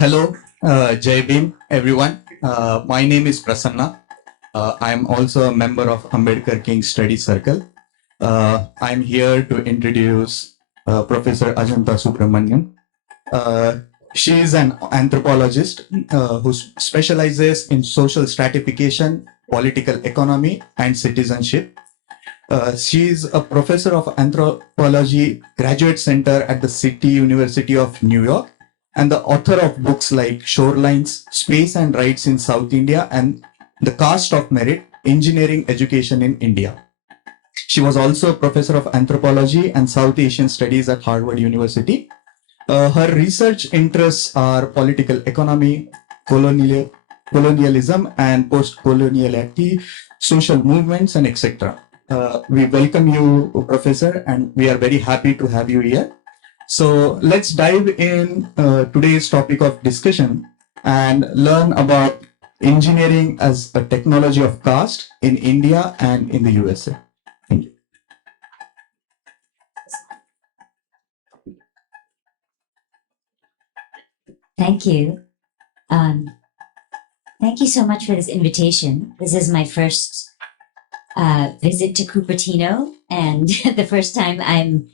Hello, Jai Bhim, everyone. My name is Prasanna. I am also a member of Ambedkar King Study Circle. I'm here to introduce Professor Ajantha Subramanian. She is an anthropologist who specializes in social stratification, political economy, and citizenship. She is a professor of anthropology graduate center at the City University of New York and the author of books like Shorelines, Space and Rights in South India, and The Caste of Merit, Engineering Education in India. She was also a professor of anthropology and South Asian studies at Harvard University. Her research interests are political economy, colonialism and post-coloniality, social movements, and etc. We welcome you, Professor, and we are very happy to have you here. So let's dive in today's topic of discussion and learn about engineering as a technology of caste in India and in the USA. Thank you. Thank you. Thank you so much for this invitation. This is my first visit to Cupertino and the first time I'm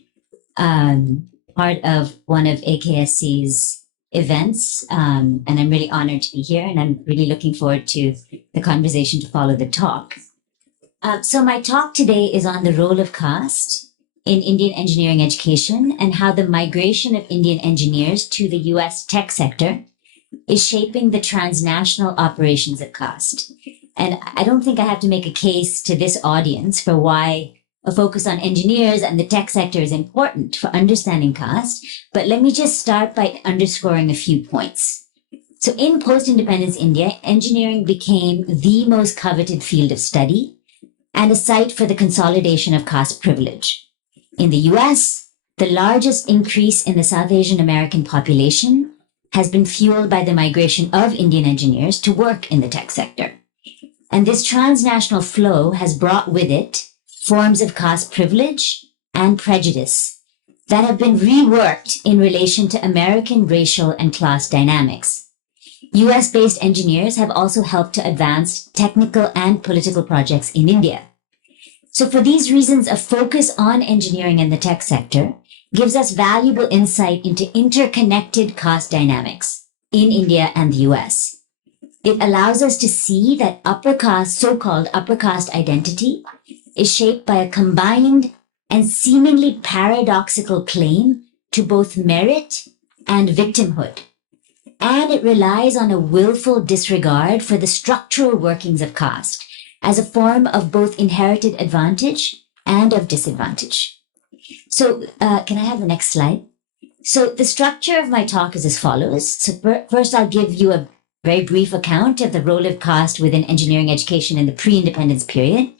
part of one of AKSC's events. And I'm really honored to be here and I'm really looking forward to the conversation to follow the talk. So my talk today is on the role of caste in Indian engineering education and how the migration of Indian engineers to the US tech sector is shaping the transnational operations of caste. And I don't think I have to make a case to this audience for why a focus on engineers and the tech sector is important for understanding caste, but let me just start by underscoring a few points. So in post-independence India, engineering became the most coveted field of study and a site for the consolidation of caste privilege. In the US, the largest increase in the South Asian American population has been fueled by the migration of Indian engineers to work in the tech sector. And this transnational flow has brought with it forms of caste privilege and prejudice that have been reworked in relation to American racial and class dynamics. US-based engineers have also helped to advance technical and political projects in India. So for these reasons, a focus on engineering in the tech sector gives us valuable insight into interconnected caste dynamics in India and the US. It allows us to see that upper caste, so-called upper caste identity is shaped by a combined and seemingly paradoxical claim to both merit and victimhood. And it relies on a willful disregard for the structural workings of caste as a form of both inherited advantage and of disadvantage. So can I have the next slide? So the structure of my talk is as follows. So first, I'll give you a very brief account of the role of caste within engineering education in the pre-independence period.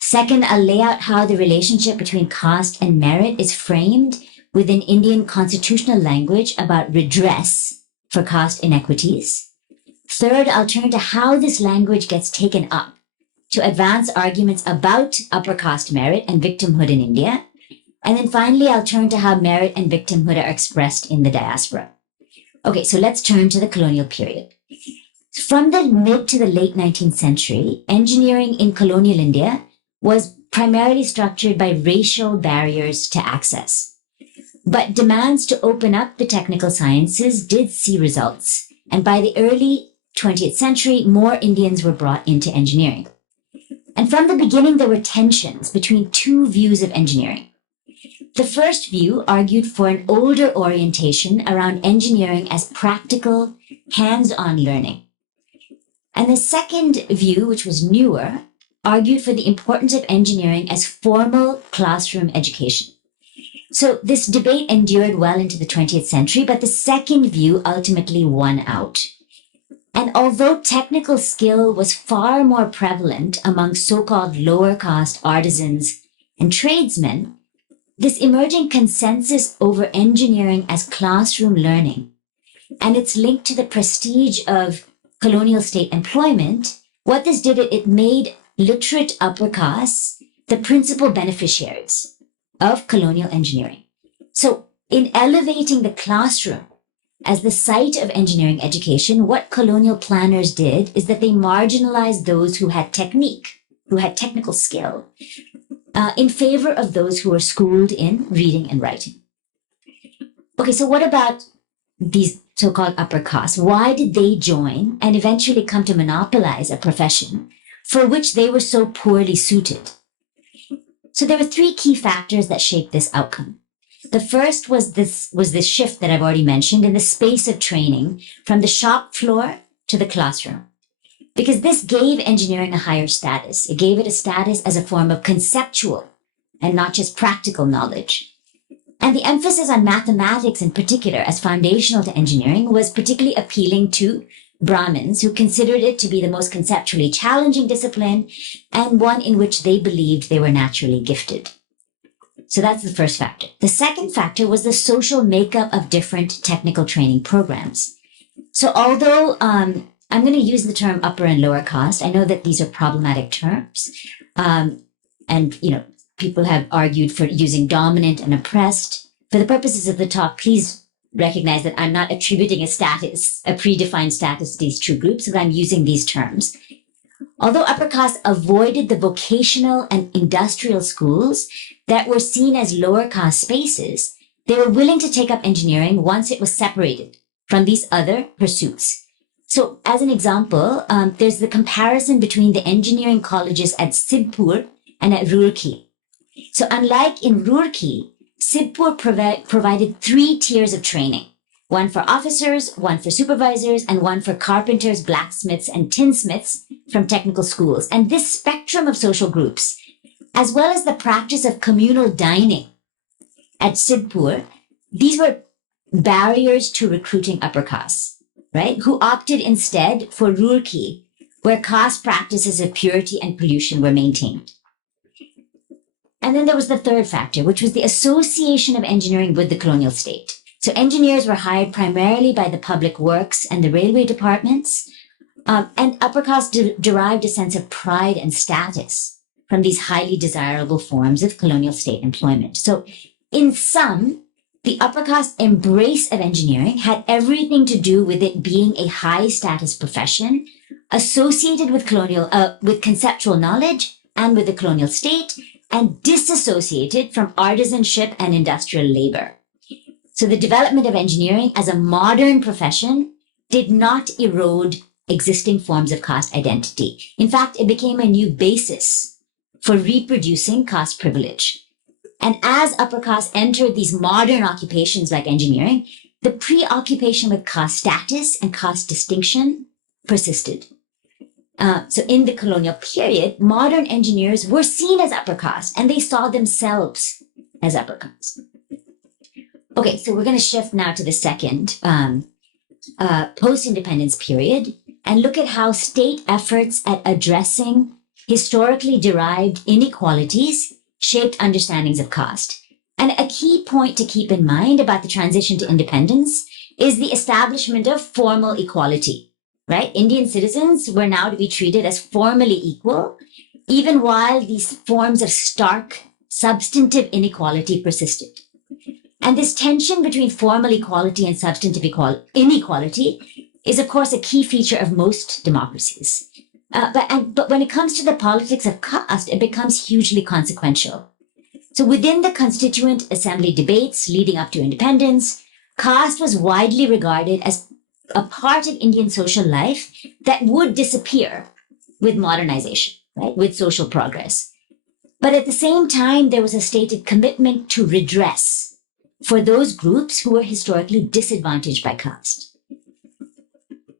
Second, I'll lay out how the relationship between caste and merit is framed within Indian constitutional language about redress for caste inequities. Third, I'll turn to how this language gets taken up to advance arguments about upper caste merit and victimhood in India. And then finally, I'll turn to how merit and victimhood are expressed in the diaspora. Okay, so let's turn to the colonial period. From the mid to the late 19th century, engineering in colonial India was primarily structured by racial barriers to access. But demands to open up the technical sciences did see results. And by the early 20th century, more Indians were brought into engineering. And from the beginning, there were tensions between two views of engineering. The first view argued for an older orientation around engineering as practical, hands-on learning. And the second view, which was newer, argued for the importance of engineering as formal classroom education. So this debate endured well into the 20th century, but the second view ultimately won out. And although technical skill was far more prevalent among so-called lower caste artisans and tradesmen, this emerging consensus over engineering as classroom learning and its link to the prestige of colonial state employment, what this did, it made literate upper castes the principal beneficiaries of colonial engineering. So in elevating the classroom as the site of engineering education, what colonial planners did is that they marginalized those who had technique, who had technical skill, in favor of those who were schooled in reading and writing. Okay, so what about these so-called upper castes? Why did they join and eventually come to monopolize a profession for which they were so poorly suited? So there were three key factors that shaped this outcome. The first was this shift that I've already mentioned in the space of training from the shop floor to the classroom. Because this gave engineering a higher status. It gave it a status as a form of conceptual and not just practical knowledge. And the emphasis on mathematics in particular as foundational to engineering was particularly appealing to Brahmins who considered it to be the most conceptually challenging discipline and one in which they believed they were naturally gifted. So that's the first factor. The second factor was the social makeup of different technical training programs. So although I'm going to use the term upper and lower caste, I know that these are problematic terms. And, people have argued for using dominant and oppressed. For the purposes of the talk, please recognize that I'm not attributing a predefined status to these two groups, but I'm using these terms. Although upper caste avoided the vocational and industrial schools that were seen as lower caste spaces, they were willing to take up engineering once it was separated from these other pursuits. So as an example, there's the comparison between the engineering colleges at Sibpur and at Roorkee. So unlike in Roorkee, Sibpur provided 3 tiers of training, one for officers, one for supervisors, and one for carpenters, blacksmiths, and tinsmiths from technical schools. And this spectrum of social groups, as well as the practice of communal dining at Sibpur, these were barriers to recruiting upper castes, right? Who opted instead for Roorkee, where caste practices of purity and pollution were maintained. And then there was the third factor, which was the association of engineering with the colonial state. So engineers were hired primarily by the public works and the railway departments, and upper caste derived a sense of pride and status from these highly desirable forms of colonial state employment. So in sum, the upper caste embrace of engineering had everything to do with it being a high status profession associated with with conceptual knowledge and with the colonial state, and disassociated from artisanship and industrial labor. So the development of engineering as a modern profession did not erode existing forms of caste identity. In fact, it became a new basis for reproducing caste privilege. And as upper caste entered these modern occupations like engineering, the preoccupation with caste status and caste distinction persisted. So in the colonial period, modern engineers were seen as upper caste and they saw themselves as upper caste. Okay, so we're going to shift now to the second post-independence period and look at how state efforts at addressing historically derived inequalities shaped understandings of caste. And a key point to keep in mind about the transition to independence is the establishment of formal equality. Right? Indian citizens were now to be treated as formally equal, even while these forms of stark substantive inequality persisted. And this tension between formal equality and substantive inequality is, of course, a key feature of most democracies. But when it comes to the politics of caste, it becomes hugely consequential. So within the Constituent Assembly debates leading up to independence, caste was widely regarded as a part of Indian social life that would disappear with modernization, right, with social progress. But at the same time, there was a stated commitment to redress for those groups who were historically disadvantaged by caste.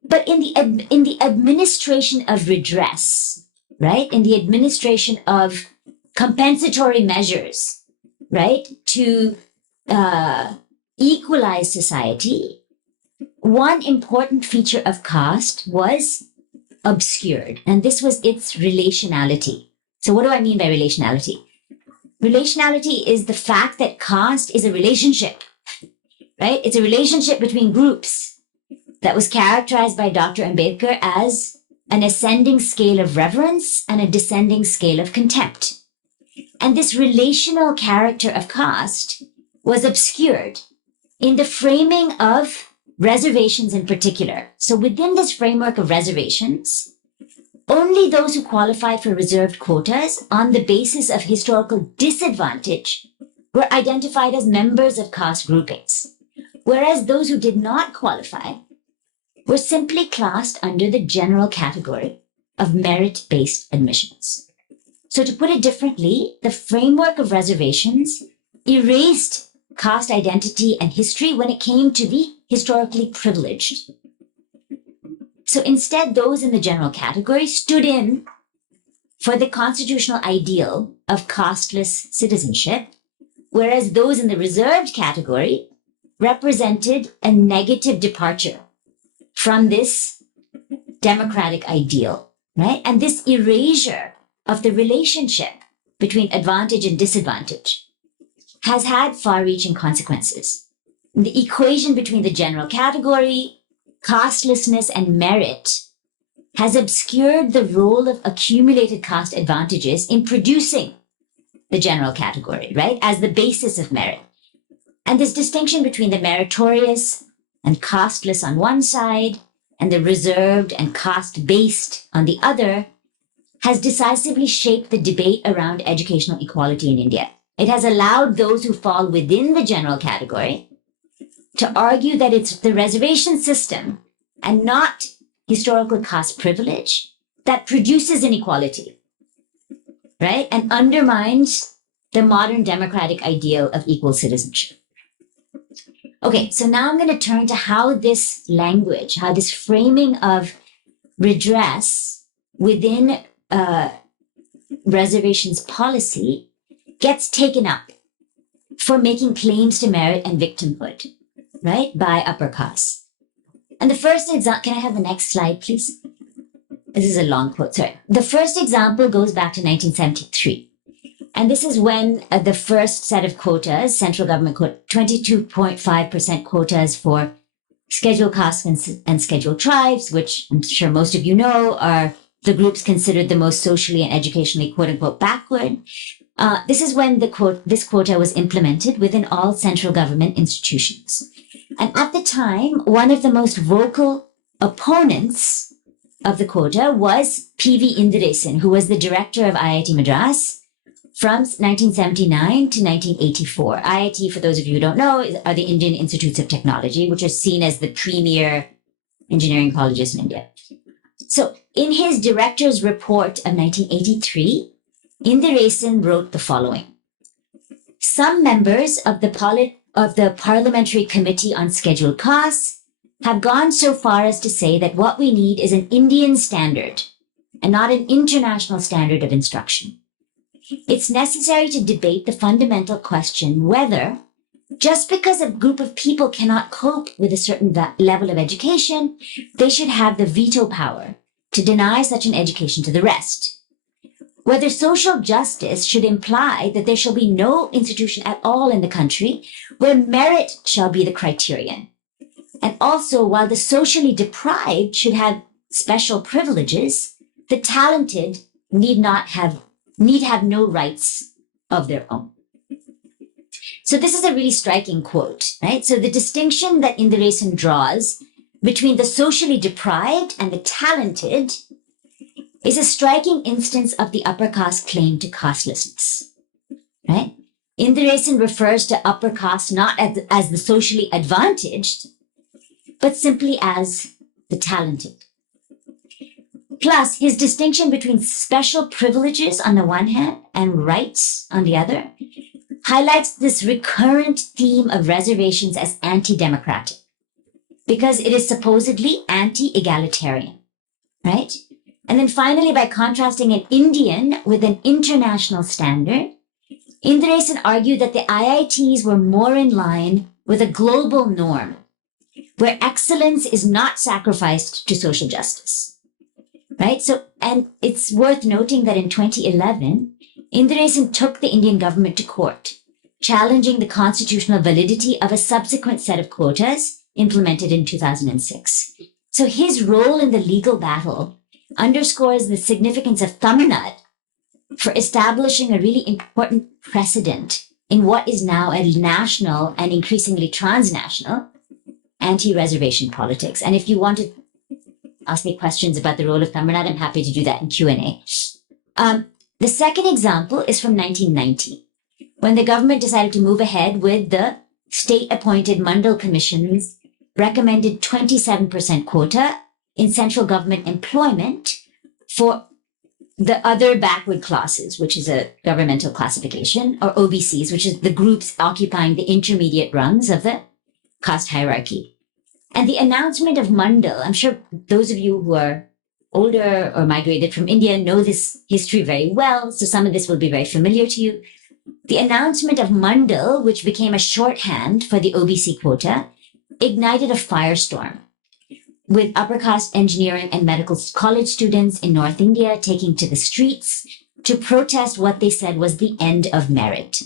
But in the administration of redress, right, in the administration of compensatory measures, right, to equalize society, one important feature of caste was obscured, and this was its relationality. So what do I mean by relationality? Relationality is the fact that caste is a relationship, right? It's a relationship between groups that was characterized by Dr. Ambedkar as an ascending scale of reverence and a descending scale of contempt. And this relational character of caste was obscured in the framing of reservations in particular. So within this framework of reservations, only those who qualified for reserved quotas on the basis of historical disadvantage were identified as members of caste groupings, whereas those who did not qualify were simply classed under the general category of merit-based admissions. So to put it differently, the framework of reservations erased caste identity and history when it came to the historically privileged. So instead, those in the general category stood in for the constitutional ideal of casteless citizenship, whereas those in the reserved category represented a negative departure from this democratic ideal, right? And this erasure of the relationship between advantage and disadvantage has had far-reaching consequences. The equation between the general category, castelessness, and merit has obscured the role of accumulated caste advantages in producing the general category, right, as the basis of merit. And this distinction between the meritorious and casteless on one side and the reserved and caste-based on the other has decisively shaped the debate around educational equality in India. It has allowed those who fall within the general category to argue that it's the reservation system and not historical caste privilege that produces inequality, right? And undermines the modern democratic ideal of equal citizenship. Okay, so now I'm going to turn to how this language, how this framing of redress within reservations policy gets taken up for making claims to merit and victimhood, right, by upper caste. And the first example, can I have the next slide, please? This is a long quote, sorry. The first example goes back to 1973. And this is when the first set of quotas, central government quota, 22.5% quotas for scheduled castes and scheduled tribes, which I'm sure most of you know are the groups considered the most socially and educationally quote unquote backward. This is when this quota was implemented within all central government institutions. And at the time, one of the most vocal opponents of the quota was P.V. Indiresan, who was the director of IIT Madras from 1979 to 1984. IIT, for those of you who don't know, are the Indian Institutes of Technology, which are seen as the premier engineering colleges in India. So in his director's report of 1983, Indiresan wrote the following. Some members of the Parliamentary Committee on Scheduled Castes have gone so far as to say that what we need is an Indian standard and not an international standard of instruction. It's necessary to debate the fundamental question whether, just because a group of people cannot cope with a certain level of education, they should have the veto power to deny such an education to the rest. Whether social justice should imply that there shall be no institution at all in the country where merit shall be the criterion. And also, while the socially deprived should have special privileges, the talented need have no rights of their own. So this is a really striking quote, right? So the distinction that Indiresan draws between the socially deprived and the talented is a striking instance of the upper caste claim to castelessness, right? Indiresan refers to upper caste not as the socially advantaged, but simply as the talented. Plus, his distinction between special privileges on the one hand and rights on the other highlights this recurrent theme of reservations as anti-democratic, because it is supposedly anti-egalitarian, right? And then finally, by contrasting an Indian with an international standard, Indiresan argued that the IITs were more in line with a global norm, where excellence is not sacrificed to social justice, right? So, and it's worth noting that in 2011, Indiresan took the Indian government to court, challenging the constitutional validity of a subsequent set of quotas implemented in 2006. So his role in the legal battle underscores the significance of Tamil Nadu for establishing a really important precedent in what is now a national and increasingly transnational anti-reservation politics. And if you want to ask me questions about the role of Tamil Nadu, I'm happy to do that in Q&A. The second example is from 1990, when the government decided to move ahead with the state-appointed Mandal Commission's recommended 27% quota in central government employment for the other backward classes, which is a governmental classification, or OBCs, which is the groups occupying the intermediate rungs of the caste hierarchy. And the announcement of Mandal, I'm sure those of you who are older or migrated from India know this history very well, so some of this will be very familiar to you. The announcement of Mandal, which became a shorthand for the OBC quota, ignited a firestorm, with upper caste engineering and medical college students in North India taking to the streets to protest what they said was the end of merit.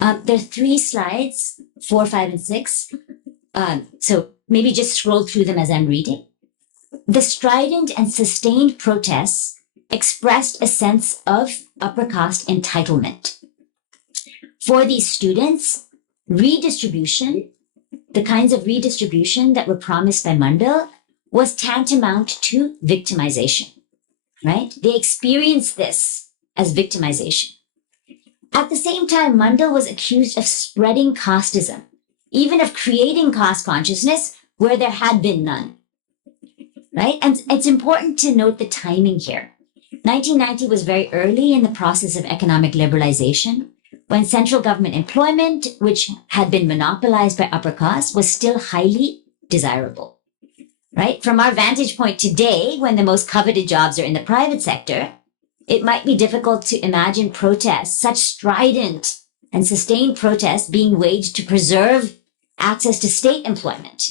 There are 3 slides, 4, 5, and 6. So maybe just scroll through them as I'm reading. The strident and sustained protests expressed a sense of upper caste entitlement. For these students, redistribution, the kinds of redistribution that were promised by Mandal, was tantamount to victimization, right? They experienced this as victimization. At the same time, Mandal was accused of spreading casteism, even of creating caste consciousness where there had been none, right? And it's important to note the timing here. 1990 was very early in the process of economic liberalization, when central government employment, which had been monopolized by upper caste, was still highly desirable. Right? From our vantage point today, when the most coveted jobs are in the private sector, it might be difficult to imagine protests, such strident and sustained protests being waged to preserve access to state employment,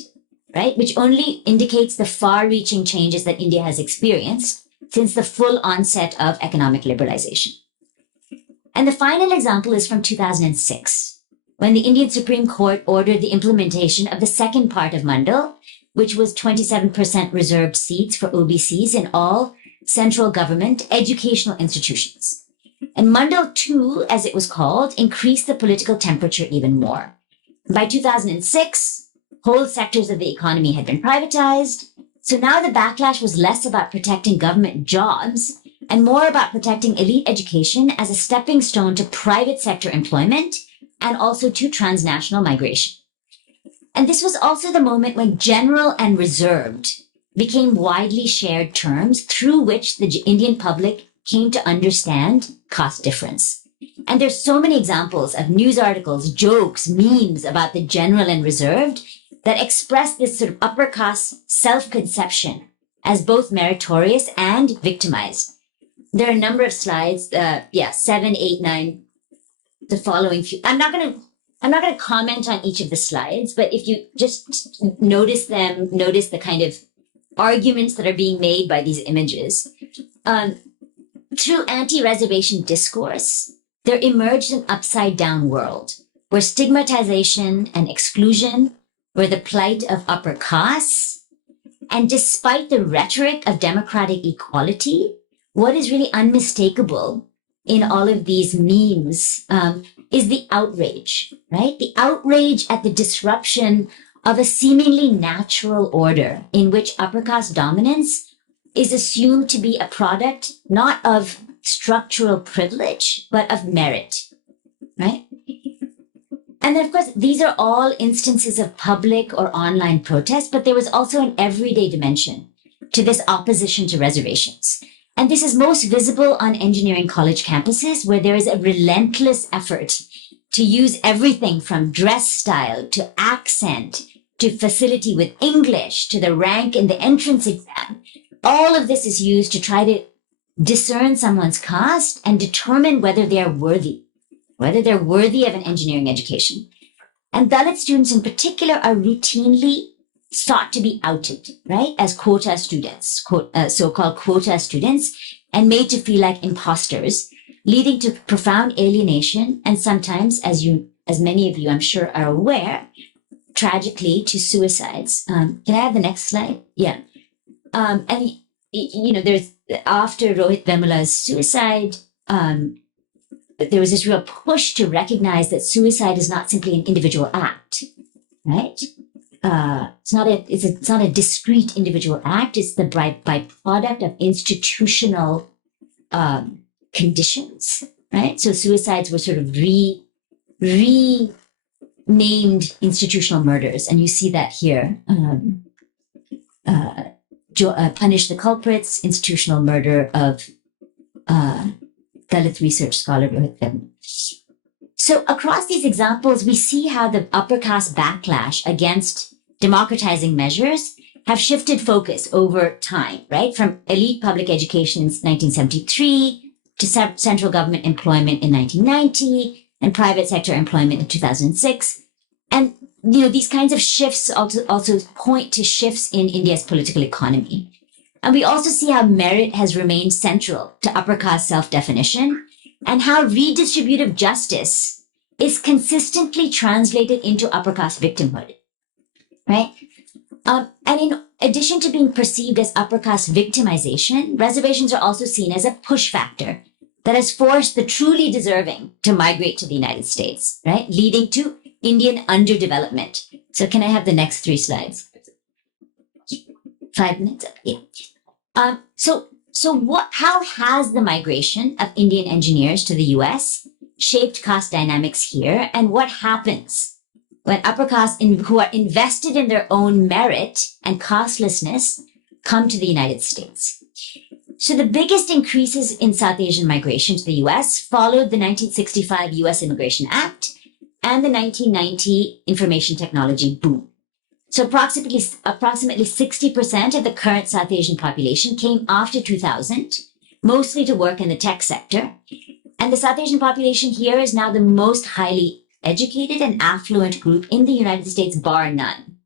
right? Which only indicates the far-reaching changes that India has experienced since the full onset of economic liberalization. And the final example is from 2006, when the Indian Supreme Court ordered the implementation of the second part of Mandal, which was 27% reserved seats for OBCs in all central government educational institutions. And Mandal 2, as it was called, increased the political temperature even more. By 2006, whole sectors of the economy had been privatized. So now the backlash was less about protecting government jobs and more about protecting elite education as a stepping stone to private sector employment and also to transnational migration. And this was also the moment when general and reserved became widely shared terms through which the Indian public came to understand caste difference. And there's so many examples of news articles, jokes, memes about the general and reserved that express this sort of upper caste self-conception as both meritorious and victimized. There are a number of slides, 7, 8, 9, the following few. I'm not going to comment on each of the slides, but if you just notice them, notice the kind of arguments that are being made by these images. Through anti-reservation discourse, there emerged an upside-down world where stigmatization and exclusion were the plight of upper castes. And despite the rhetoric of democratic equality, what is really unmistakable in all of these memes is the outrage, right? The outrage at the disruption of a seemingly natural order in which upper caste dominance is assumed to be a product not of structural privilege, but of merit, right? And then, of course, these are all instances of public or online protest, but there was also an everyday dimension to this opposition to reservations. And this is most visible on engineering college campuses, where there is a relentless effort to use everything from dress style to accent to facility with English to the rank in the entrance exam. All of this is used to try to discern someone's caste and determine whether they're worthy of an engineering education. And Dalit students in particular are routinely sought to be outed, right, as quota students, so-called quota students, and made to feel like imposters, leading to profound alienation and sometimes, as many of you I'm sure are aware, tragically to suicides. Can I have the next slide? Yeah. And there's after Rohit Vemula's suicide, there was this real push to recognize that suicide is not simply an individual act, right? it's not a discrete individual act. It's the byproduct of institutional conditions, right? So suicides were sort of renamed institutional murders, and you see that here. Punish the culprits, institutional murder of Dalit research scholar Rohit Vedma. So across these examples, we see how the upper caste backlash against democratizing measures have shifted focus over time, right? From elite public education in 1973 to central government employment in 1990 and private sector employment in 2006. And, these kinds of shifts also point to shifts in India's political economy. And we also see how merit has remained central to upper caste self-definition and how redistributive justice is consistently translated into upper caste victimhood, right? And in addition to being perceived as upper caste victimization, reservations are also seen as a push factor that has forced the truly deserving to migrate to the United States, right? Leading to Indian underdevelopment. So can I have the next 3 slides? 5 minutes? Yeah. How has the migration of Indian engineers to the US shaped caste dynamics here? And what happens when upper caste who are invested in their own merit and castelessness come to the United States? So the biggest increases in South Asian migration to the US followed the 1965 US Immigration Act and the 1990 information technology boom. So approximately 60% of the current South Asian population came after 2000, mostly to work in the tech sector. And the South Asian population here is now the most highly educated and affluent group in the United States, bar none.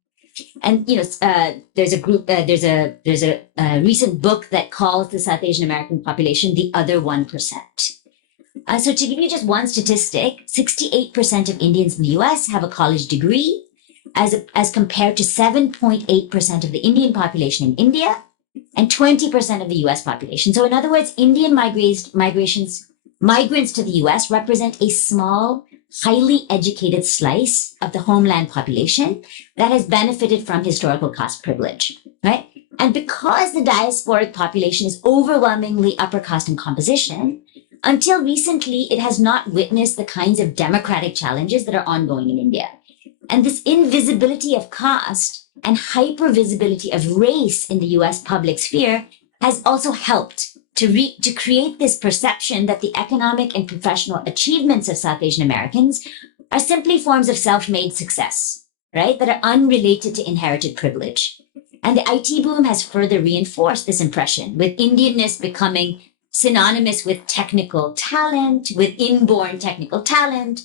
And there's a recent book that calls the South Asian American population the other 1%. So to give you just one statistic, 68% of Indians in the US have a college degree, as compared to 7.8% of the Indian population in India and 20% of the US population. So in other words, Indian migrants to the US represent a small, highly educated slice of the homeland population that has benefited from historical caste privilege, right? And because the diasporic population is overwhelmingly upper caste in composition, until recently, it has not witnessed the kinds of democratic challenges that are ongoing in India. And this invisibility of caste and hypervisibility of race in the US public sphere has also helped to create this perception that the economic and professional achievements of South Asian Americans are simply forms of self-made success, right? That are unrelated to inherited privilege. And the IT boom has further reinforced this impression, with Indianness becoming synonymous with technical talent, with inborn technical talent.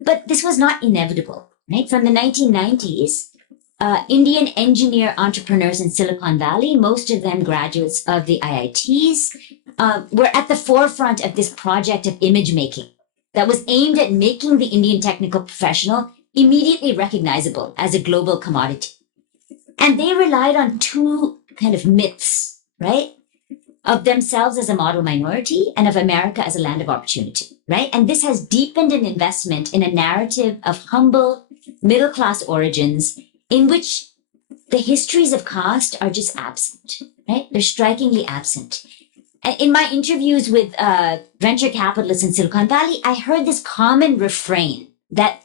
But this was not inevitable, right? From the 1990s, Indian engineer entrepreneurs in Silicon Valley, most of them graduates of the IITs, were at the forefront of this project of image making that was aimed at making the Indian technical professional immediately recognizable as a global commodity. And they relied on 2 kind of myths, right? Of themselves as a model minority and of America as a land of opportunity, right? And this has deepened an investment in a narrative of humble middle-class origins in which the histories of caste are just absent, right? They're strikingly absent. And in my interviews with venture capitalists in Silicon Valley, I heard this common refrain that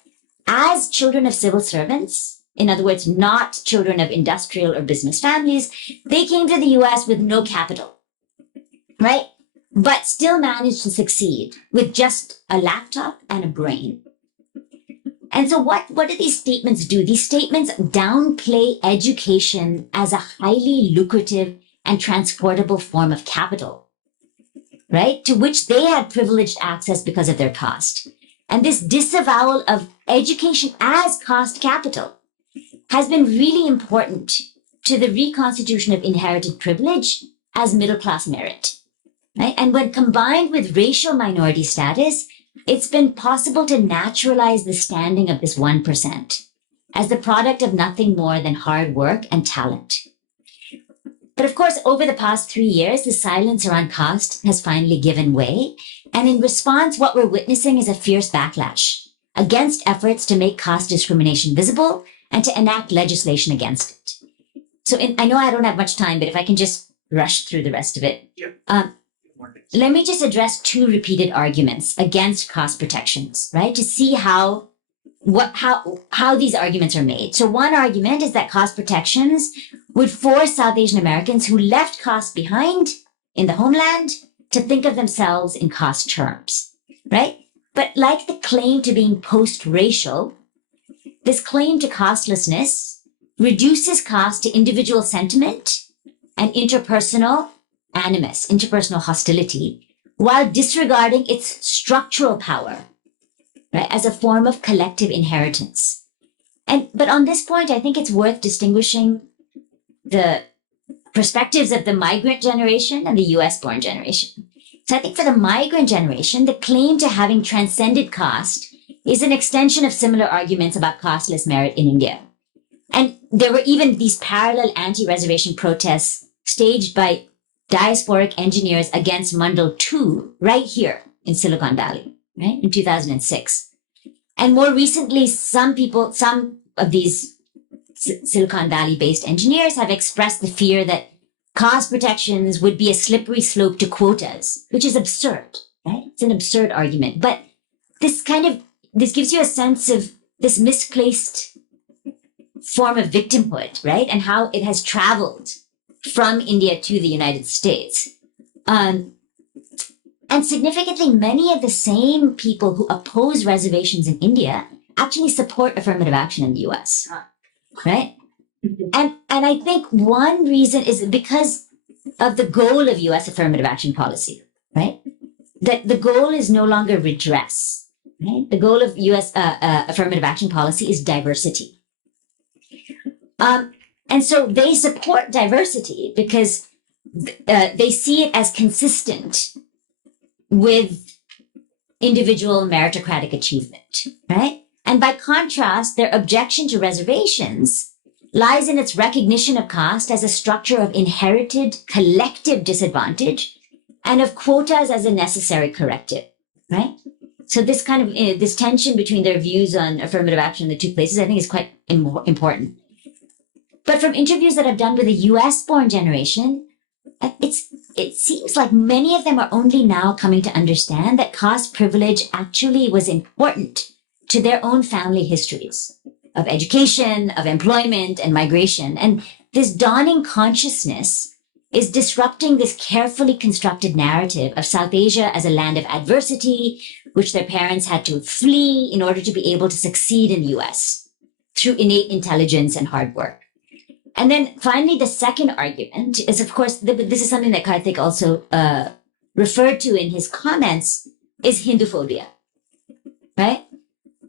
as children of civil servants, in other words, not children of industrial or business families, they came to the US with no capital, right? But still managed to succeed with just a laptop and a brain. And so what do these statements do? These statements downplay education as a highly lucrative and transportable form of capital, right? To which they had privileged access because of their caste. And this disavowal of education as caste capital has been really important to the reconstitution of inherited privilege as middle-class merit. Right? And when combined with racial minority status, it's been possible to naturalize the standing of this 1% as the product of nothing more than hard work and talent. But of course, over the past 3 years, the silence around caste has finally given way. And in response, what we're witnessing is a fierce backlash against efforts to make caste discrimination visible and to enact legislation against it. So I know I don't have much time, but if I can just rush through the rest of it. Let me just address two repeated arguments against caste protections, right? To see how these arguments are made. So one argument is that caste protections would force South Asian Americans who left caste behind in the homeland to think of themselves in caste terms, right? But like the claim to being post-racial, this claim to castelessness reduces caste to individual sentiment and interpersonal animus, interpersonal hostility, while disregarding its structural power, right, as a form of collective inheritance. But on this point, I think it's worth distinguishing the perspectives of the migrant generation and the US-born generation. So I think for the migrant generation, the claim to having transcended caste is an extension of similar arguments about casteless merit in India. And there were even these parallel anti-reservation protests staged by diasporic engineers against Mandal 2 right here in Silicon Valley, right, in 2006. And more recently, some of these Silicon Valley-based engineers have expressed the fear that caste protections would be a slippery slope to quotas, which is absurd, right? It's an absurd argument. But this gives you a sense of this misplaced form of victimhood, right? And how it has traveled from India to the United States. And significantly, many of the same people who oppose reservations in India actually support affirmative action in the US, right? And I think one reason is because of the goal of US affirmative action policy, right? That the goal is no longer redress, right? The goal of US affirmative action policy is diversity. And so they support diversity because they see it as consistent with individual meritocratic achievement, right? And by contrast, their objection to reservations lies in its recognition of caste as a structure of inherited collective disadvantage and of quotas as a necessary corrective, right? So this kind of this tension between their views on affirmative action in the two places, I think, is quite important. But from interviews that I've done with the US-born generation, it seems like many of them are only now coming to understand that caste privilege actually was important to their own family histories of education, of employment, and migration. And this dawning consciousness is disrupting this carefully constructed narrative of South Asia as a land of adversity, which their parents had to flee in order to be able to succeed in the US through innate intelligence and hard work. And then finally, the second argument is, of course, this is something that Karthik also referred to in his comments, is Hinduphobia, right?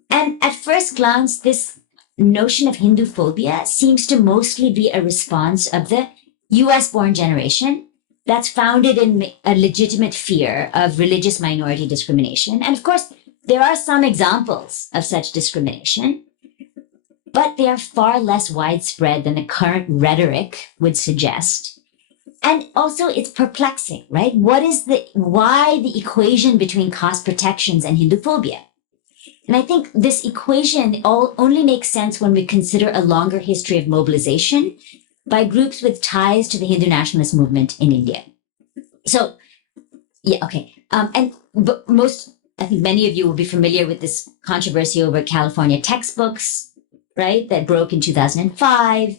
And at first glance, this notion of Hinduphobia seems to mostly be a response of the US-born generation that's founded in a legitimate fear of religious minority discrimination. And of course, there are some examples of such discrimination, but they are far less widespread than the current rhetoric would suggest. And also it's perplexing, right? Why the equation between caste protections and Hinduphobia? And I think this equation only makes sense when we consider a longer history of mobilization by groups with ties to the Hindu nationalist movement in India. So, yeah, okay. I think many of you will be familiar with this controversy over California textbooks, right, that broke in 2005,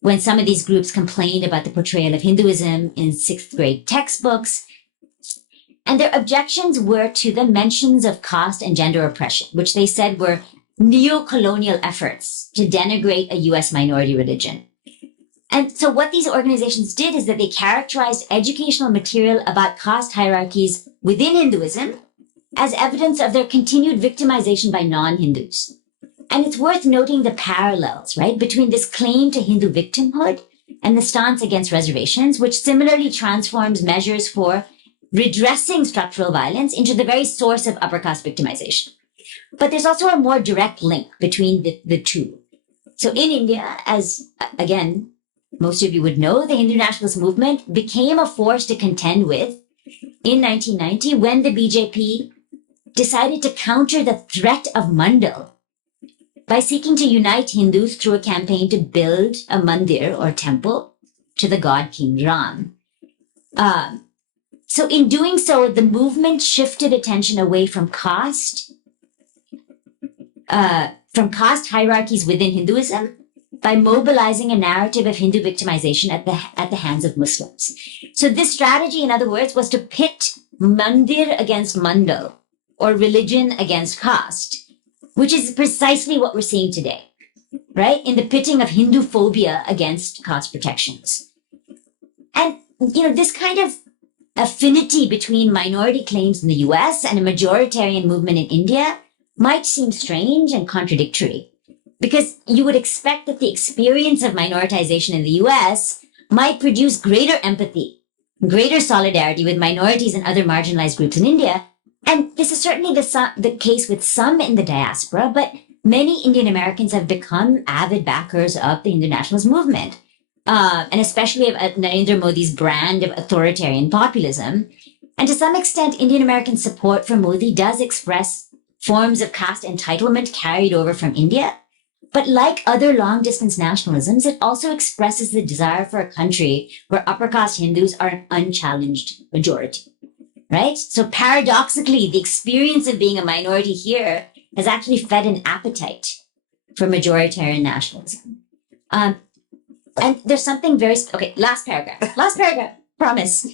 when some of these groups complained about the portrayal of Hinduism in sixth grade textbooks. And their objections were to the mentions of caste and gender oppression, which they said were neo-colonial efforts to denigrate a US minority religion. And so what these organizations did is that they characterized educational material about caste hierarchies within Hinduism as evidence of their continued victimization by non-Hindus. And it's worth noting the parallels, right, between this claim to Hindu victimhood and the stance against reservations, which similarly transforms measures for redressing structural violence into the very source of upper caste victimization. But there's also a more direct link between the two. So in India, as again, most of you would know, the Hindu nationalist movement became a force to contend with in 1990 when the BJP decided to counter the threat of mandal by seeking to unite Hindus through a campaign to build a mandir or temple to the god King Ram. So in doing so, the movement shifted attention away from caste hierarchies within Hinduism by mobilizing a narrative of Hindu victimization at the hands of Muslims. So this strategy, in other words, was to pit mandir against mandal, or religion against caste, which is precisely what we're seeing today, right? In the pitting of Hinduphobia against caste protections. And, this kind of affinity between minority claims in the US and a majoritarian movement in India might seem strange and contradictory, because you would expect that the experience of minoritization in the US might produce greater empathy, greater solidarity with minorities and other marginalized groups in India. And this is certainly the case with some in the diaspora, but many Indian Americans have become avid backers of the Hindu nationalist movement, and especially of Narendra Modi's brand of authoritarian populism. And to some extent, Indian American support for Modi does express forms of caste entitlement carried over from India. But like other long-distance nationalisms, it also expresses the desire for a country where upper caste Hindus are an unchallenged majority, right? So paradoxically, the experience of being a minority here has actually fed an appetite for majoritarian nationalism. And there's something last paragraph, promise.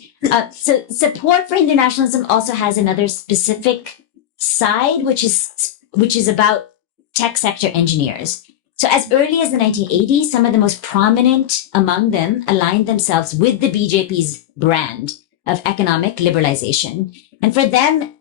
So support for Hindu nationalism also has another specific side, which is about tech sector engineers. So as early as the 1980s, some of the most prominent among them aligned themselves with the BJP's brand of economic liberalization. And for them,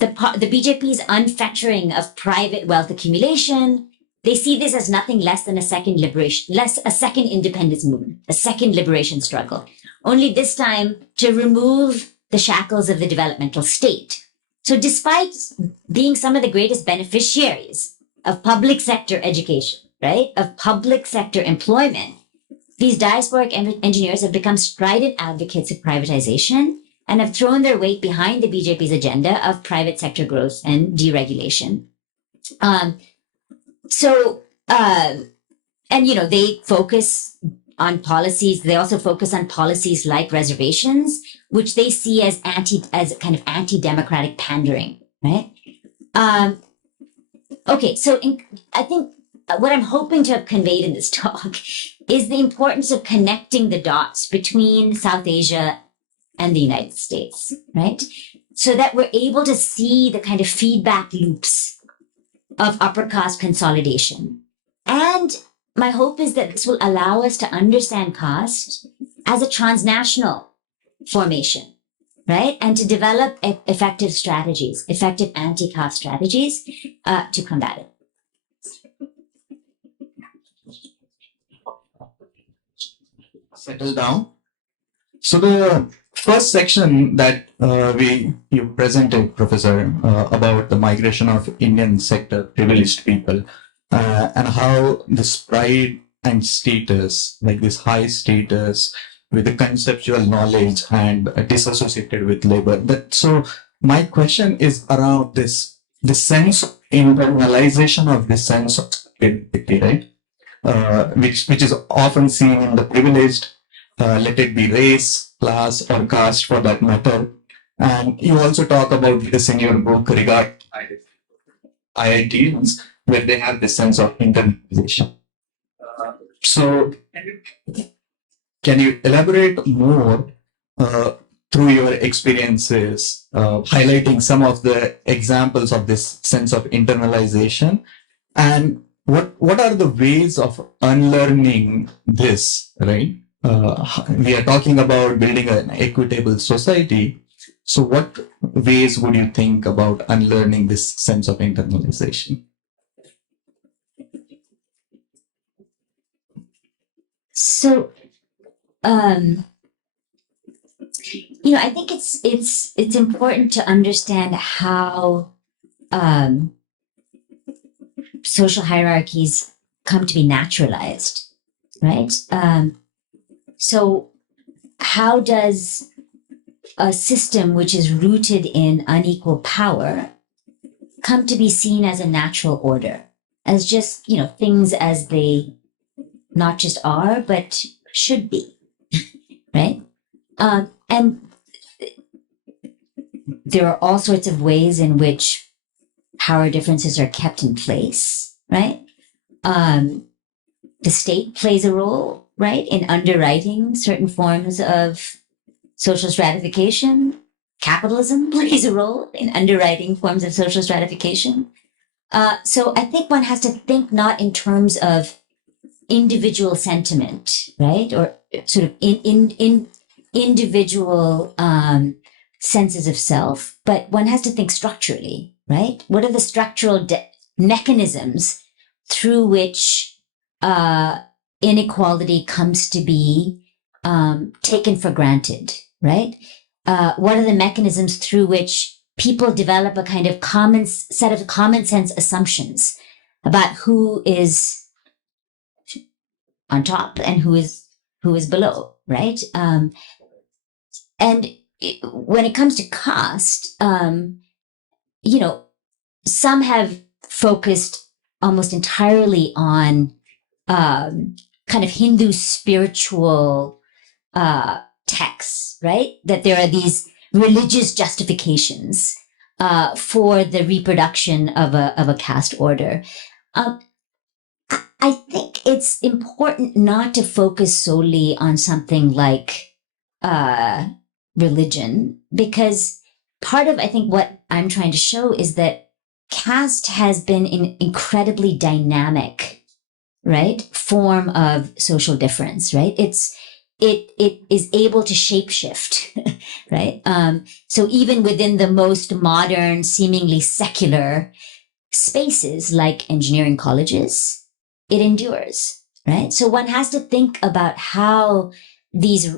the BJP's unfettering of private wealth accumulation, they see this as nothing less than a second independence movement, a second liberation struggle, only this time to remove the shackles of the developmental state. So despite being some of the greatest beneficiaries of public sector education, right, of public sector employment, these diasporic engineers have become strident advocates of privatization and have thrown their weight behind the BJP's agenda of private sector growth and deregulation. They focus on policies. They also focus on policies like reservations, which they see as kind of anti-democratic pandering, right? I think what I'm hoping to have conveyed in this talk is the importance of connecting the dots between South Asia and the United States, right? So that we're able to see the kind of feedback loops of upper caste consolidation. And my hope is that this will allow us to understand caste as a transnational formation, right? And to develop effective strategies, effective anti-caste strategies to combat it. Settle down. So the first section that you presented, Professor, about the migration of Indian sector privileged people and how this pride and status, like this high status with the conceptual knowledge and disassociated with labor. So my question is around this sense of internalization of this sense of identity, right? Which is often seen in the privileged, let it be race, class, or caste for that matter. And you also talk about this in your book regarding IITs, where they have this sense of internalization. So, can you elaborate more through your experiences, highlighting some of the examples of this sense of internalization, and what are the ways of unlearning this, right? We are talking about building an equitable society. So what ways would you think about unlearning this sense of internalization? So, I think it's important to understand how social hierarchies come to be naturalized, right? So how does a system which is rooted in unequal power come to be seen as a natural order, as just, things as they not just are, but should be, right? And there are all sorts of ways in which power differences are kept in place, right? The state plays a role, right, in underwriting certain forms of social stratification. Capitalism plays a role in underwriting forms of social stratification. So I think one has to think not in terms of individual sentiment, right, or sort of in individual senses of self, but one has to think structurally, right? What are the structural mechanisms through which inequality comes to be taken for granted, right? What are the mechanisms through which people develop a kind of set of common sense assumptions about who is on top and who is below, right? And when it comes to caste, some have focused almost entirely on kind of Hindu spiritual texts, right? That there are these religious justifications for the reproduction of a caste order. I think it's important not to focus solely on something like religion, because part of, I think, what I'm trying to show is that caste has been an incredibly dynamic, right, form of social difference, right? It is able to shapeshift, right? So even within the most modern, seemingly secular spaces like engineering colleges, it endures, right? So one has to think about how these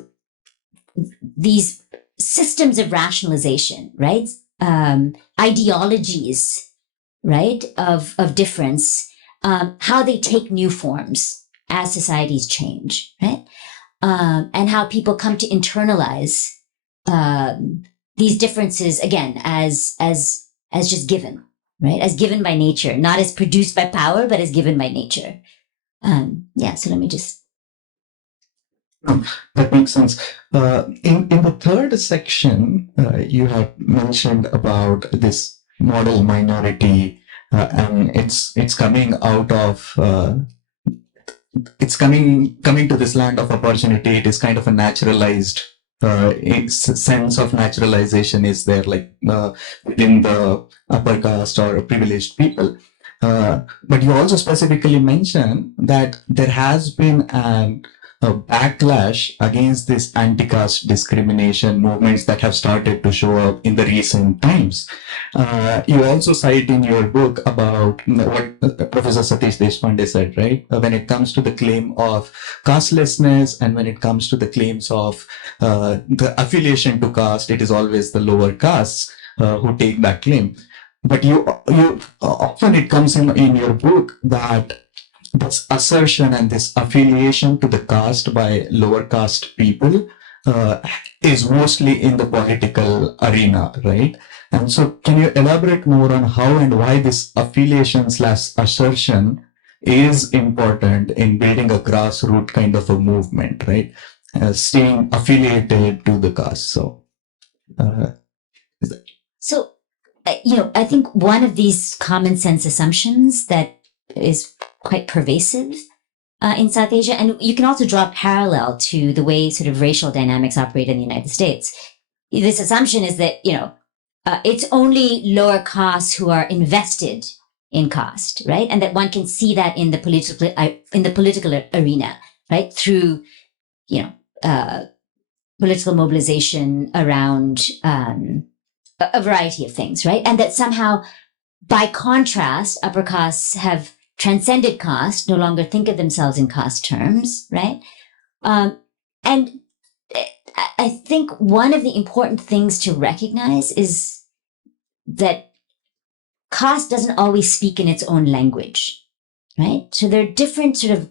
systems of rationalization, right? Ideologies, right, of difference, how they take new forms as societies change, right? And how people come to internalize these differences again as just given, right? As given by nature, not as produced by power, but as given by nature. So let me just. That makes sense. In the third section, you have mentioned about this model minority, and it's coming out of it's coming to this land of opportunity. It is kind of a naturalized sense of naturalization is there, like within the upper caste or privileged people. But you also specifically mention that there has been a backlash against this anti-caste discrimination movements that have started to show up in the recent times. You also cite in your book about what Professor Satish Deshpande said, right? When it comes to the claim of castelessness and when it comes to the claims of the affiliation to caste, it is always the lower castes who take that claim. But you often it comes in your book that this assertion and this affiliation to the caste by lower caste people is mostly in the political arena, right? And so can you elaborate more on how and why this affiliation / assertion is important in building a grassroots kind of a movement, right? Staying affiliated to the caste. So, I think one of these common sense assumptions that is quite pervasive in South Asia, and you can also draw a parallel to the way sort of racial dynamics operate in the United States. This assumption is that, it's only lower castes who are invested in caste, right? And that one can see that in the political arena, right? Through, political mobilization around a variety of things, right? And that somehow, by contrast, upper castes have transcended caste, no longer think of themselves in caste terms, right? And I think one of the important things to recognize is that caste doesn't always speak in its own language, right? So there are different sort of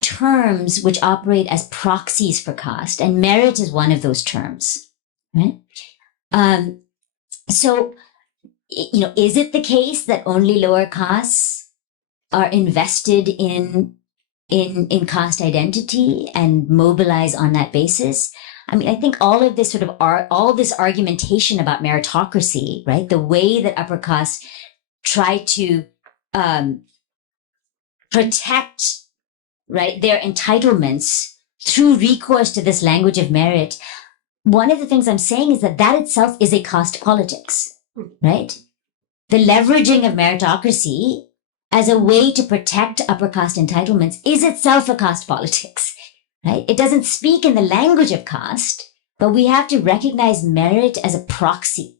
terms which operate as proxies for caste, and merit is one of those terms, right? So, is it the case that only lower castes are invested in caste identity and mobilize on that basis. I mean, I think all of this all this argumentation about meritocracy, right? The way that upper castes try to protect, right, their entitlements through recourse to this language of merit. One of the things I'm saying is that itself is a caste politics, right? The leveraging of meritocracy as a way to protect upper caste entitlements is itself a caste politics, right? It doesn't speak in the language of caste, but we have to recognize merit as a proxy,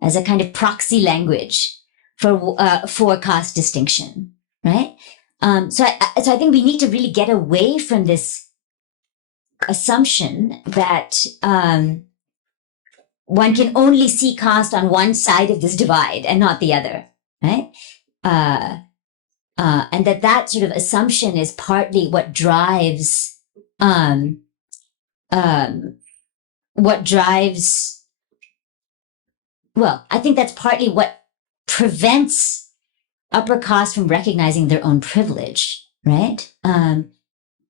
as a kind of proxy language for caste distinction, right? So I think we need to really get away from this assumption that one can only see caste on one side of this divide and not the other, right? And that sort of assumption is partly what drives well, I think that's partly what prevents upper caste from recognizing their own privilege, right?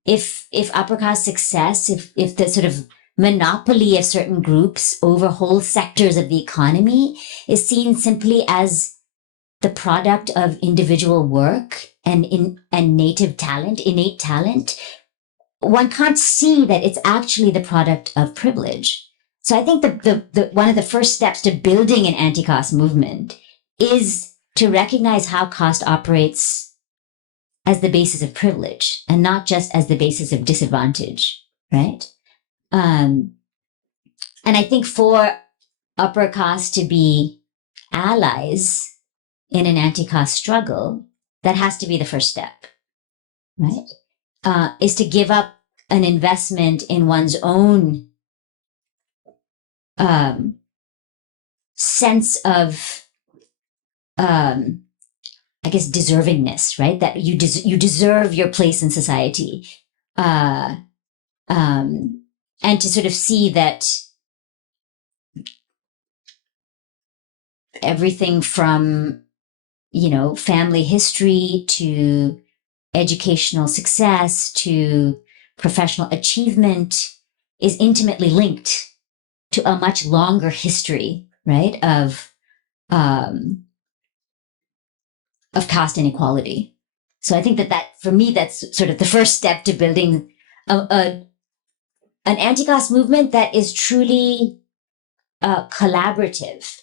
If upper caste success, if the sort of monopoly of certain groups over whole sectors of the economy is seen simply as the product of individual work and innate talent, one can't see that it's actually the product of privilege. So I think the one of the first steps to building an anti-caste movement is to recognize how caste operates as the basis of privilege and not just as the basis of disadvantage, right? And I think for upper caste to be allies in an anti-caste struggle, that has to be the first step, right? Is to give up an investment in one's own sense of, I guess, deservingness, right? That you deserve your place in society, and to sort of see that everything from, family history to educational success to professional achievement is intimately linked to a much longer history, right, of caste inequality. So I think that for me, that's sort of the first step to building an anti-caste movement that is truly collaborative,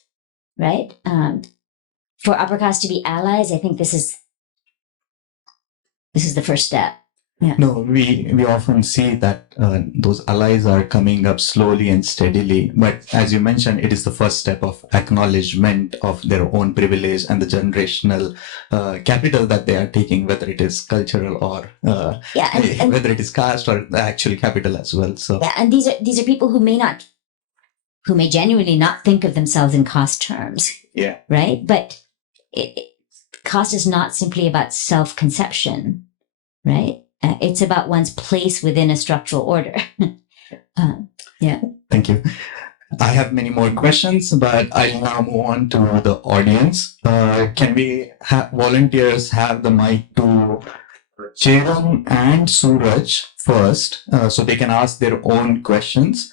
right? For upper caste to be allies, I think this is the first step. Yeah. No, we often see that those allies are coming up slowly and steadily. But as you mentioned, it is the first step of acknowledgement of their own privilege and the generational capital that they are taking, whether it is cultural or and whether it is caste or the actual capital as well. So yeah, and these are people who may genuinely not think of themselves in caste terms. Yeah. Right, but caste is not simply about self-conception, right? It's about one's place within a structural order. Yeah. Thank you. I have many more questions, but I'll now move on to the audience. Can we volunteers have the mic to Cheran and Suraj first, so they can ask their own questions.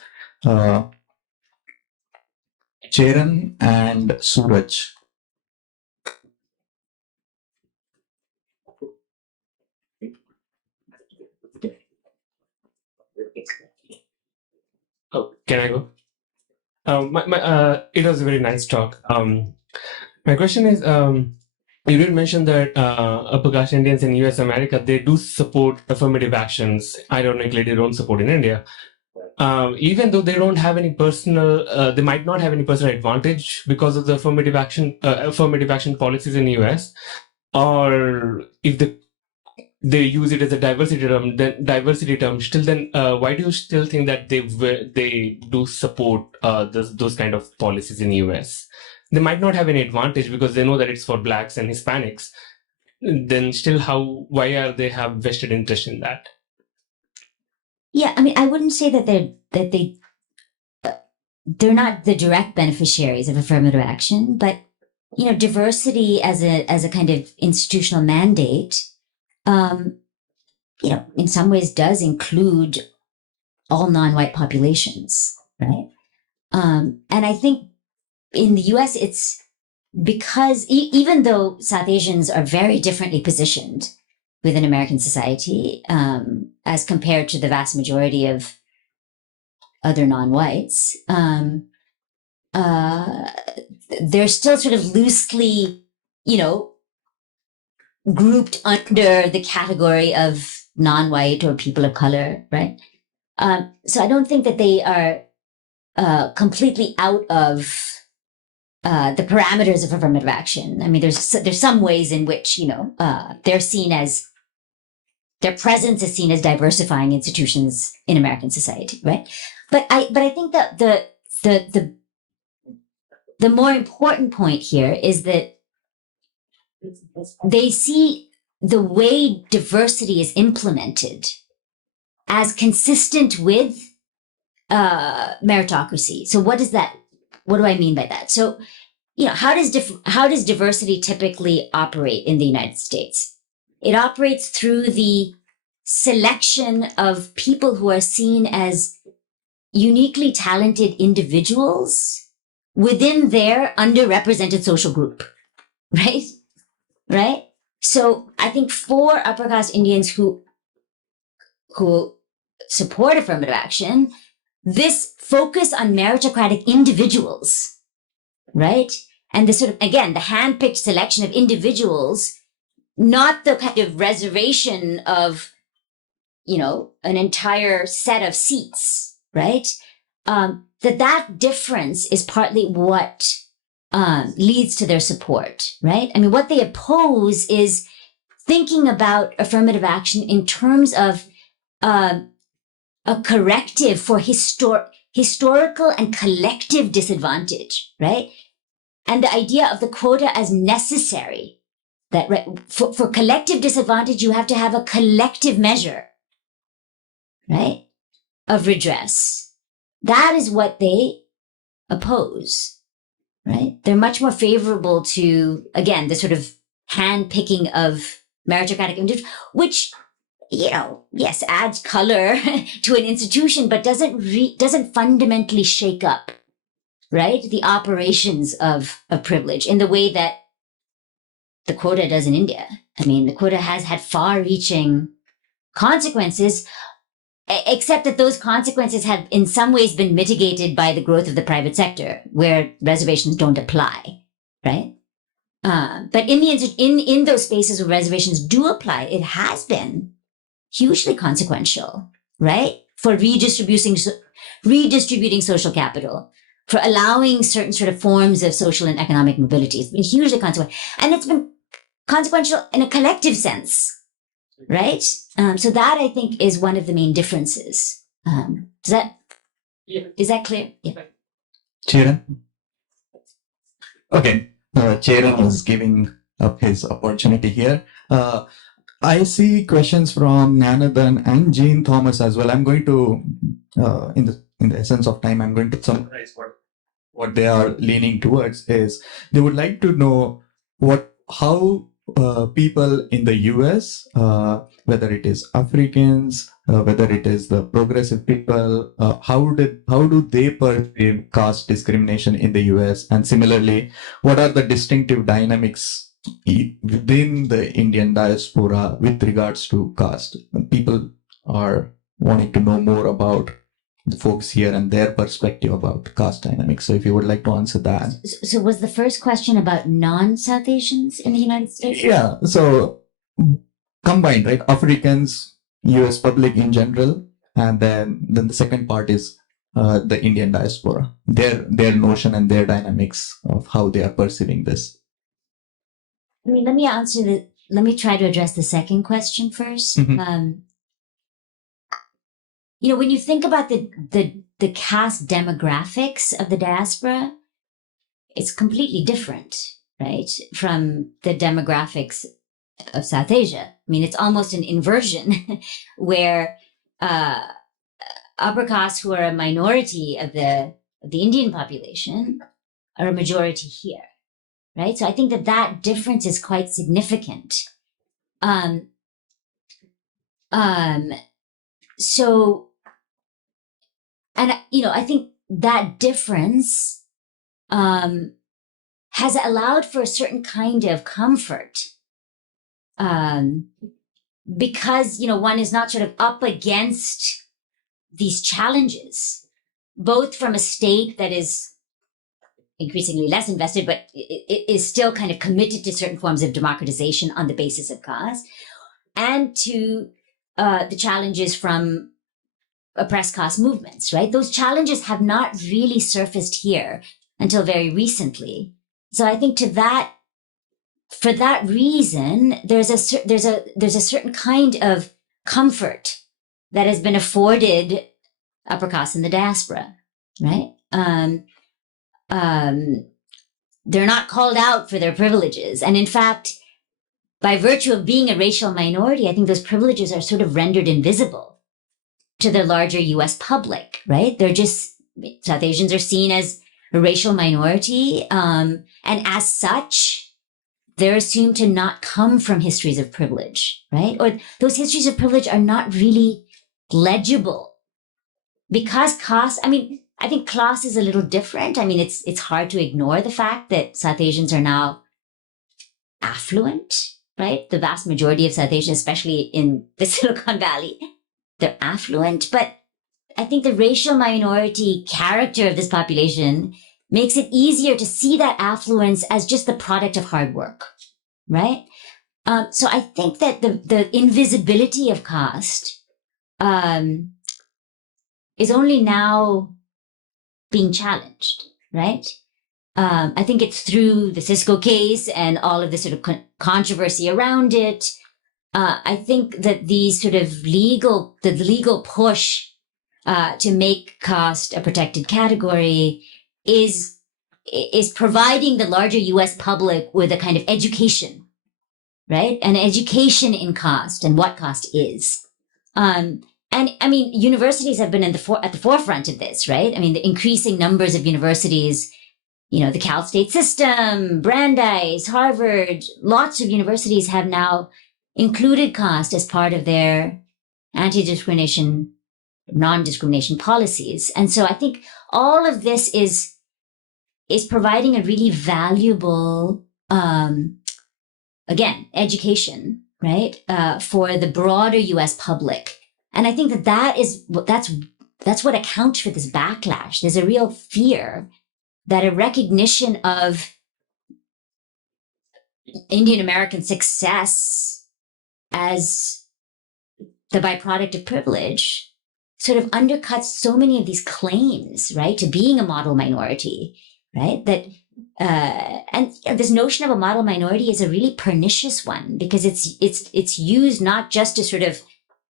Cheran and Suraj. Oh, can I go? It was a very nice talk. My question is, you did mention that upper caste Indians in US America, they do support affirmative actions. Ironically, they don't support in India. Even though they don't have any personal, they might not have any personal advantage because of the affirmative action policies in the US, or if they use it as a diversity term. Still, then why do you still think that they do support those kind of policies in the US? They might not have any advantage because they know that it's for blacks and Hispanics. Then still, why are they have vested interest in that? Yeah, I mean, I wouldn't say that they're not the direct beneficiaries of affirmative action, but diversity as a kind of institutional mandate, in some ways does include all non-white populations, right? And I think in the US, it's because even though South Asians are very differently positioned within American society, as compared to the vast majority of other non-whites, they're still sort of loosely, grouped under the category of non-white or people of color, right? So I don't think that they are completely out of the parameters of affirmative action. I mean, there's some ways in which they're seen as, their presence is seen as diversifying institutions in American society, right? But I think that the more important point here is that they see the way diversity is implemented as consistent with meritocracy. So what is that? What do I mean by that? So, how does diversity typically operate in the United States? It operates through the selection of people who are seen as uniquely talented individuals within their underrepresented social group, right? Right? So I think for upper caste Indians who support affirmative action, this focus on meritocratic individuals, right? And the sort of, again, the handpicked selection of individuals, not the kind of reservation of, an entire set of seats, right? That difference is partly what leads to their support, right? I mean, what they oppose is thinking about affirmative action in terms of a corrective for historical and collective disadvantage, right? And the idea of the quota as necessary, that right, for collective disadvantage, you have to have a collective measure, right, of redress. That is what they oppose, right? They're much more favorable to, again, the sort of hand-picking of meritocratic individuals, which, yes, adds color to an institution, but doesn't fundamentally shake up, right, the operations of privilege in the way that the quota does in India. I mean, the quota has had far-reaching consequences, except that those consequences have in some ways been mitigated by the growth of the private sector, where reservations don't apply, right? But in those spaces where reservations do apply, it has been hugely consequential, right? For redistributing social capital, for allowing certain sort of forms of social and economic mobility. It's been hugely consequential. And it's been consequential in a collective sense, right? So that, I think, is one of the main differences. Is that clear? Yeah. Chiran? Okay. Chiran is giving up his opportunity here. I see questions from Nanadhan and Jean Thomas as well. I'm going to, in the essence of time, I'm going to summarize what they are leaning towards. Is they would like to know how people in the US, whether it is Africans, whether it is the progressive people, how do they perceive caste discrimination in the US, and similarly, what are the distinctive dynamics within the Indian diaspora with regards to caste? People are wanting to know more about the folks here and their perspective about caste dynamics. So if you would like to answer that. So was the first question about non-South Asians in the United States? Yeah. So combined, right? Africans, US public in general, and then the second part is the Indian diaspora, their notion and their dynamics of how they are perceiving this. I mean, let me try to address the second question first. Mm-hmm. When you think about the caste demographics of the diaspora, it's completely different, right, from the demographics of South Asia. I mean, it's almost an inversion where upper caste, who are a minority of the Indian population, are a majority here, right? So I think that that difference is quite significant. So, and I think that difference has allowed for a certain kind of comfort, because one is not sort of up against these challenges, both from a state that is increasingly less invested, but it is still kind of committed to certain forms of democratization on the basis of caste, and to the challenges from oppressed caste movements, right? Those challenges have not really surfaced here until very recently. So I think for that reason, there's a certain kind of comfort that has been afforded upper caste in the diaspora, right? They're not called out for their privileges. And in fact, by virtue of being a racial minority, I think those privileges are sort of rendered invisible to the larger US public, right? South Asians are seen as a racial minority. And as such, they're assumed to not come from histories of privilege, right? Or those histories of privilege are not really legible because caste, I think class is a little different. It's hard to ignore the fact that South Asians are now affluent, right? The vast majority of South Asians, especially in the Silicon Valley, they're affluent. But I think the racial minority character of this population makes it easier to see that affluence as just the product of hard work, right? So I think that the invisibility of caste is only now being challenged, right? I think it's through the Cisco case and all of the sort of controversy around it. I think that these sort of legal push to make caste a protected category is providing the larger US public with a kind of education, right? An education in caste and what caste is. And universities have been at the forefront of this, right? The increasing numbers of universities, the Cal State system, Brandeis, Harvard, lots of universities have now included caste as part of their anti-discrimination, non-discrimination policies. And so I think all of this is providing a really valuable, again, education, right, for the broader US public. And I think that's what accounts for this backlash. There's a real fear that a recognition of Indian American success as the byproduct of privilege sort of undercuts so many of these claims, right, to being a model minority, right? That and this notion of a model minority is a really pernicious one because it's used not just to sort of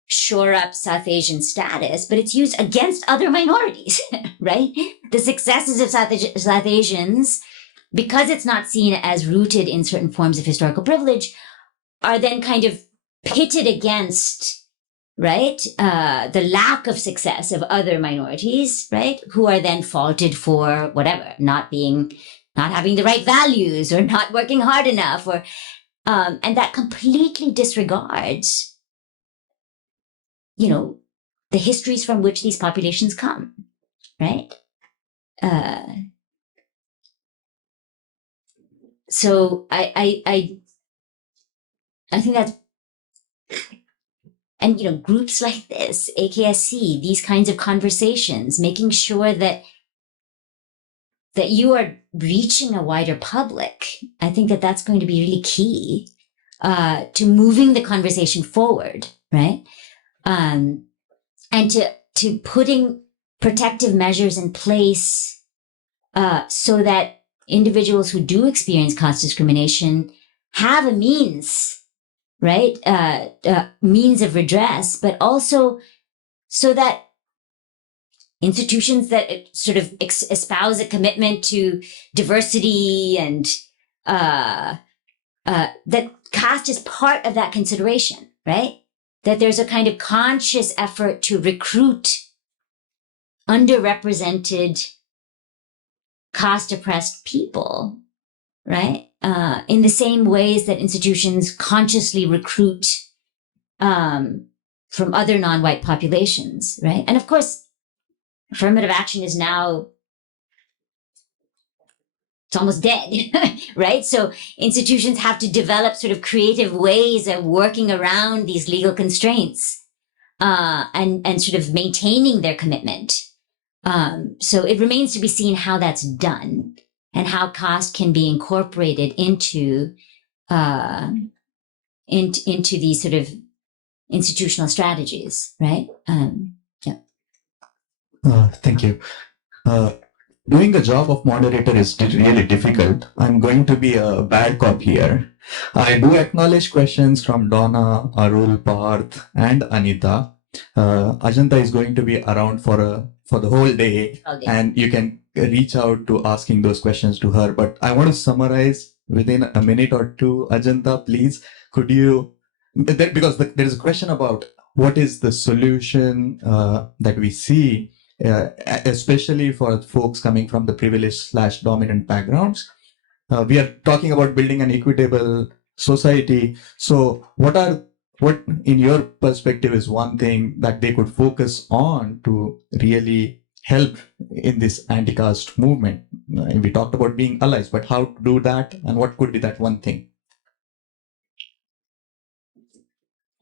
shore up South Asian status, but it's used against other minorities, right? The successes of South Asians, because it's not seen as rooted in certain forms of historical privilege, are then kind of pitted against, right, the lack of success of other minorities, right, who are then faulted for whatever, not having the right values or not working hard enough, or and that completely disregards the histories from which these populations come, right? So I think that's, and groups like this, AKSC, these kinds of conversations, making sure that you are reaching a wider public. I think that that's going to be really key to moving the conversation forward, right? And to putting protective measures in place so that individuals who do experience caste discrimination have a means, right? Means of redress, but also so that institutions that sort of espouse a commitment to diversity and that caste is part of that consideration, right? That there's a kind of conscious effort to recruit underrepresented caste oppressed people right? In the same ways that institutions consciously recruit from other non-white populations, right? And of course, affirmative action is now, it's almost dead, right? So institutions have to develop sort of creative ways of working around these legal constraints and sort of maintaining their commitment. So it remains to be seen how that's done and how caste can be incorporated into these sort of institutional strategies, right? Thank you. Doing the job of moderator is really difficult. I'm going to be a bad cop here. I do acknowledge questions from Donna, Arul, Parth, and Anita. Ajantha is going to be around for the whole day, Okay. and you can reach out to asking those questions to her. But I want to summarize within a minute or two. Ajantha, please, could you, because there is a question about what is the solution that we see, especially for folks coming from the privileged/dominant backgrounds. We are talking about building an equitable society. So what in your perspective is one thing that they could focus on to really help in this anti-caste movement? We talked about being allies, but how to do that, and what could be that one thing?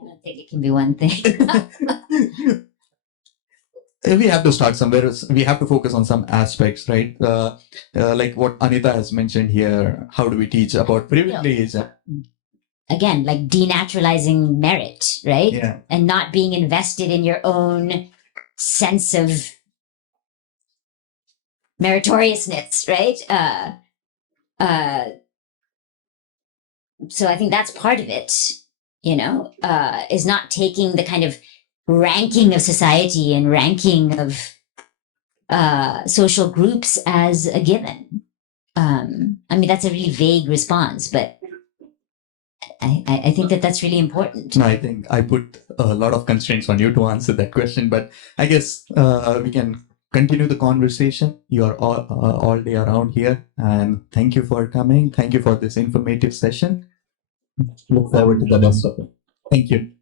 I don't think it can be one thing. We have to start somewhere. We have to focus on some aspects, right? Like what Anita has mentioned here. How do we teach about privilege? Again, like denaturalizing merit, right? Yeah. And not being invested in your own sense of meritoriousness, right? So I think that's part of it, is not taking the kind of ranking of society and ranking of social groups as a given. I mean, that's a really vague response, but I think that's really important. No, I think I put a lot of constraints on you to answer that question, but I guess we can continue the conversation. You are all day around here, and thank you for coming. Thank you for this informative session. Look forward to the rest of it. Thank you.